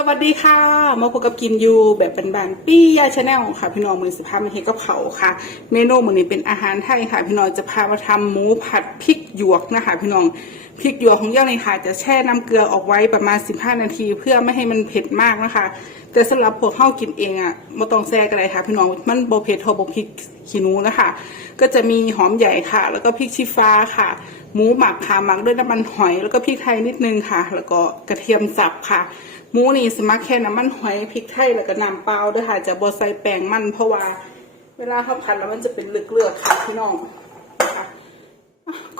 สวัสดีค่ะ มาพบกับกินยูแบบบานๆปี้ยาชาแนลค่ะ พี่น้องมือสุภามาเฮ็ดกับเขาค่ะ เมนูมือนี้เป็นอาหารไทยค่ะ พี่น้องจะพามาทำหมูผัดพริกหยวกนะคะ พี่น้อง พริกหยวกของย่าเลยค่ะ จะแช่น้ำเกลือออกไว้ประมาณ 15 นาที เพื่อไม่ให้มันเผ็ดมากนะคะ แต่สำหรับพวกเฮากินเองอะบ่ต้องแซ่ก็ได้ค่ะ พี่น้องมันโบเผ็ดทบพริกขี้นูนะคะ ก็จะมีหอมใหญ่ค่ะ แล้วก็พริกชี้ฟ้าค่ะ หมูหมักค่ะหมักด้วยน้ำมันหอย แล้วก็พริกไทยนิดนึงค่ะ แล้วก็กระเทียมสับค่ะหมูนี่สมักแค่น้ำมันหอยพริกไทยแล้วก็น้ำเปล่าด้วยค่ะจะบอใส่แป้งมันเพราะว่า เวลาเขาผัดแล้วมันจะเป็นเลือกๆค่ะพี่น้อง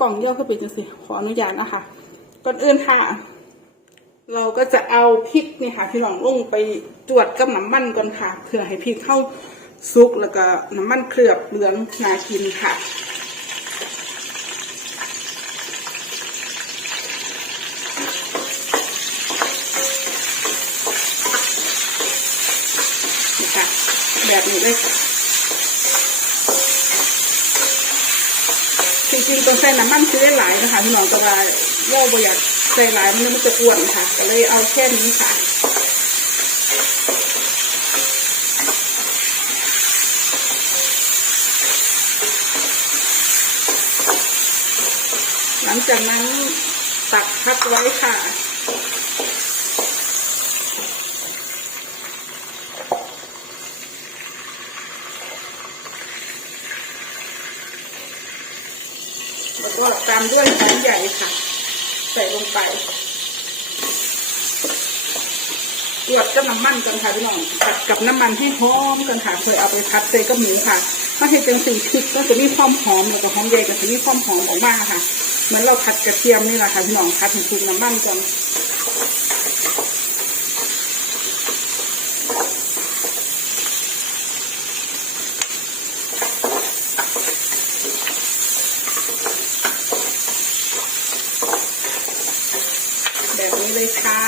กล่องย่อขึ้นไปจังสิขออนุญาตนะคะก่อนอื่นค่ะ เราก็จะเอาพริกนี่ค่ะพี่น้องลงไปจวดกับน้ำมันก่อนค่ะเพื่อให้พริกเข้าซุกแล้วก็น้ำมันเคลือบเหลืองน่ากินค่ะนี่ค่ะแบบนี้เลยค่ะจริงๆ ต้องใส่น้ำมันคือได้หลายนะคะพี่น้องก็ได้ว่าบอยากใส่หลายมันมันจะอ้วนค่ะ ก็เลยเอาแค่นี้ค่ะหลังจากนั้นตักพักไว้ค่ะ แล้วก็ ตามด้วยหอมใหญ่ค่ะ ใส่ลงไปตรวจกับน้ำมันกันค่ะพี่น้องผัดกับน้ำมันให้หอมกันค่ะเพื่อเอาไปผัดใส่กับหมูค่ะถ้าให้จังสีพริกก็จะมีความหอมแล้วก็หอมใหญ่ก็จะมีความหอมออกมาค่ะ เหมือนเราผัดกระเทียมนี่แหละค่ะพี่น้องผัดถึงทุกน้ำมันก่อน เลยค่ะ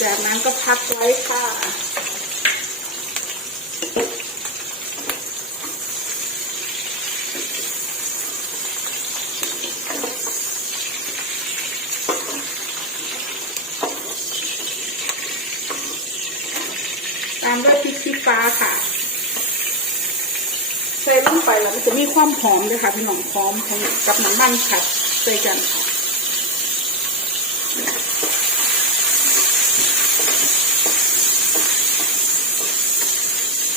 จากนั้นก็พักไว้ค่ะตามด้วยพริกชี้ฟ้าค่ะ ใส่ลงไปแล้วมันจะมีความหอมด้วยค่ะพี่น้องหอมของกับน้ำมันค่ะใส่กันค่ะ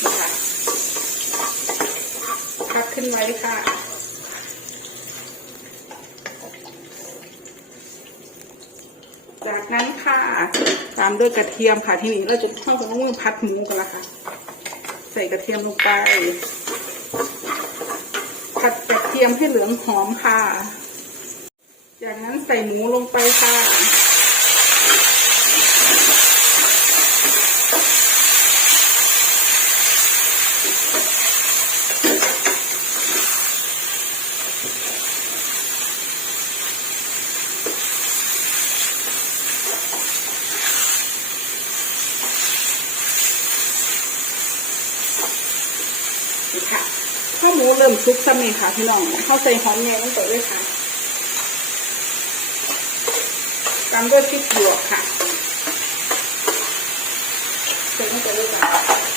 ค่ะพักขึ้นไว้ค่ะจากนั้นค่ะ ตามด้วยกระเทียมค่ะทีนี้เราจะเข้ากับมือพัดหมูกันละค่ะ ใส่กระเทียมลงไป ผัดกระเทียมให้เหลืองหอมค่ะ จากนั้นใส่หมูลงไปค่ะ ข้าวหมูเริ่มซุกซ้ำนี่ค่ะพี่น้องเข้าใส่หอมแดงลงไปด้วยค่ะตามด้วยพริกหยวกค่ะใส่ลงไปเลยค่ะ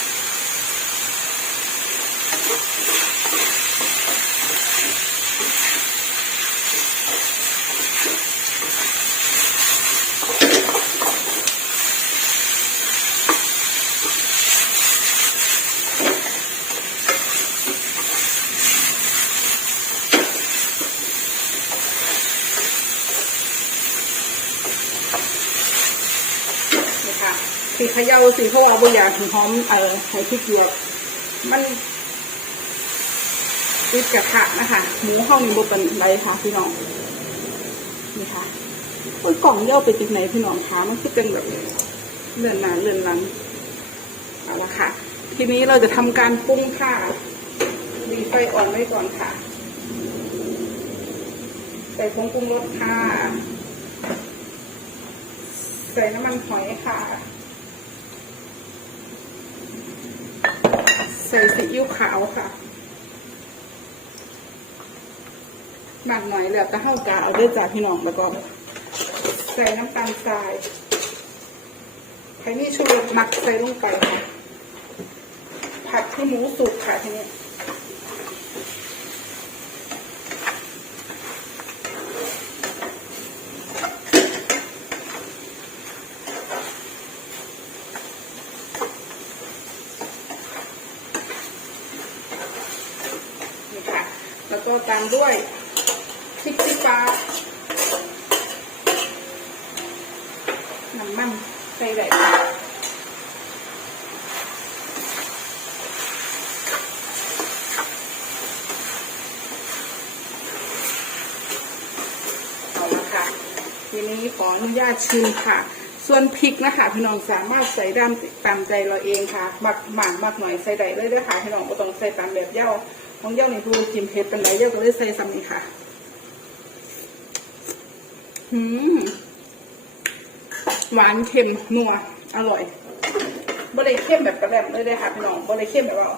นี่ค่ะ สีเขย่าสีเพราะว่าบอยางถึงหอมเอ่อใส่พริกหยวก มันติดกระทะนะคะหมูห้องนี้บเป็นไรค่ะพี่น้องนี่ค่ะโอ้ยกล่องเย่าไปติดไหนพี่น้องคะมันคือเป็นแบบเลื่อนหนาเลื่อนหลังเอาละค่ะ ทีนี้เราจะทำการปรุงค่ะดีไฟอ่อนไว้ก่อนค่ะ ใส่ผงปรุงรสค่ะใส่น้ำมันหอยค่ะ ใส่ซีอิ๊วขาวค่ะหมักหน่อยแล้วก็เข้ากาเอาด้วยจากพี่น้องแล้วก็ใส่น้ำตาลทรายใครนี่ชูรสหมักใส่ลงไปค่ะผัดให้หมูสุกค่ะทีนี้ค่ะ แล้วก็ตามด้วยพริกชี้ฟ้าน้ำมันใส่ได้ค่ะเอาค่ะทีนี้ขออนุญาตชิมค่ะ ส่วนพริกนะคะพี่น้องสามารถใส่ดำตามใจเราเองค่ะ บักหมากบักหน่อยใส่ได้เลยเด้ค่ะพี่น้องก็ต้องใส่ตามแบบเย่า ของเย่านี่ดูกินเผ็ดเป็นไรเย่าก็เลยใส่ซ้ำนี่ค่ะ หืม หวานเค็มนัว อร่อยบริเข้มแบบกระแลมเลยเลยค่ะพี่น้องบริเข้มแบบว่า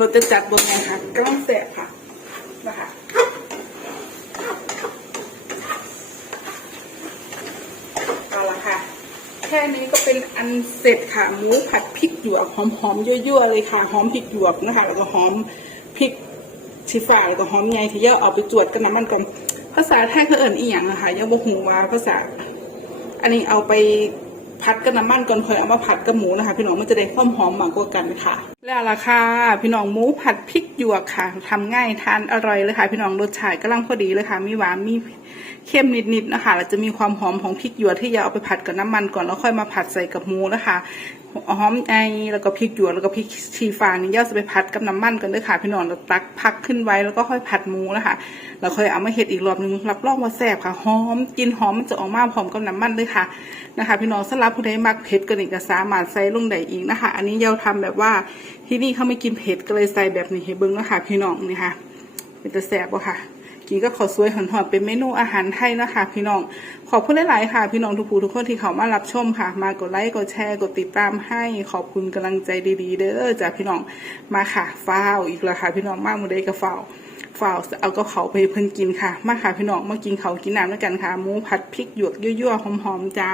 รสจะจัดบนไงค่ะกำลังแสบค่ะ นะคะเอาละค่ะ แค่นี้ก็เป็นอันเสร็จค่ะ หมูผัดพริกหยวกหอมๆยั่วๆเลยค่ะ หอมพริกหยวกนะคะ แล้วก็หอมพริก ชีฟ้าแล้วก็หอมใหญ่ที่เย่าเอาไปจวดกันน้ำมันก่อนภาษาไทยเขาเอิ่นอีหยังนะคะย่าบอกหูว่าภาษา อันนี้เอาไปพัดกับน้ำมันก่อนค่อยเอามาผัดกับหมูนะคะ พี่น้องมันจะได้ความหอมมากกว่ากันค่ะ แล้วล่ะค่ะ พี่น้องหมูผัดพริกหยวกค่ะทำง่ายทานอร่อยเลยค่ะ พี่น้องรสชาติกำลังพอดีเลยค่ะ มีหวานมีเข้มนิดๆนะคะแล้วจะมีความหอมของพริกหยวกที่จะเอาไปผัดกับน้ำมันก่อนแล้วค่อยมาผัดใส่กับหมูนะคะ หอมไอแล้วก็พริกหยวกแล้วก็พริกชีฟางนี่ย่าจะไปผัดกับน้ำมันกันด้วยค่ะพี่น้องแล้วตักพักขึ้นไว้แล้วก็ค่อยผัดหมูนะคะแล้วค่อยเอามาเห็ดอีกรอบนึงรับรองว่าแซ่บค่ะหอมกินหอมมันจะออกมาพร้อมกับน้ำมันเลยค่ะนะคะ พี่น้องสำหรับผู้ใดมักเผ็ดก็นี่ก็สามารถใส่ลงได้อีกนะคะ อันนี้ย่าทำแบบว่าที่นี่เขาไม่กินเผ็ดก็เลยใส่แบบนี้ให้เบิ้งนะคะพี่น้องนี่ค่ะเป็นตะแสบบ่ค่ะ กินก็ขอสวยหอนๆเป็นเมนูอาหารไทยนะคะพี่น้อง ขอบคุณหลายๆค่ะ พี่น้องทุกผู้ทุกคนที่เขามารับชมค่ะ มากดไลค์กดแชร์กดติดตามให้ขอบคุณกำลังใจดีๆ เด้อจ้ะพี่น้องมาค่ะฟ้าวอีกแล้วค่ะ พี่น้องมากมือใดก็ฟ้าวฟ้าวเอากระเขาไปเพิ่นกินค่ะ มาค่ะพี่น้องมากินเขากินน้ำด้วยกันค่ะหมูผัดพริกหยวกยั่วๆหอมๆจ้า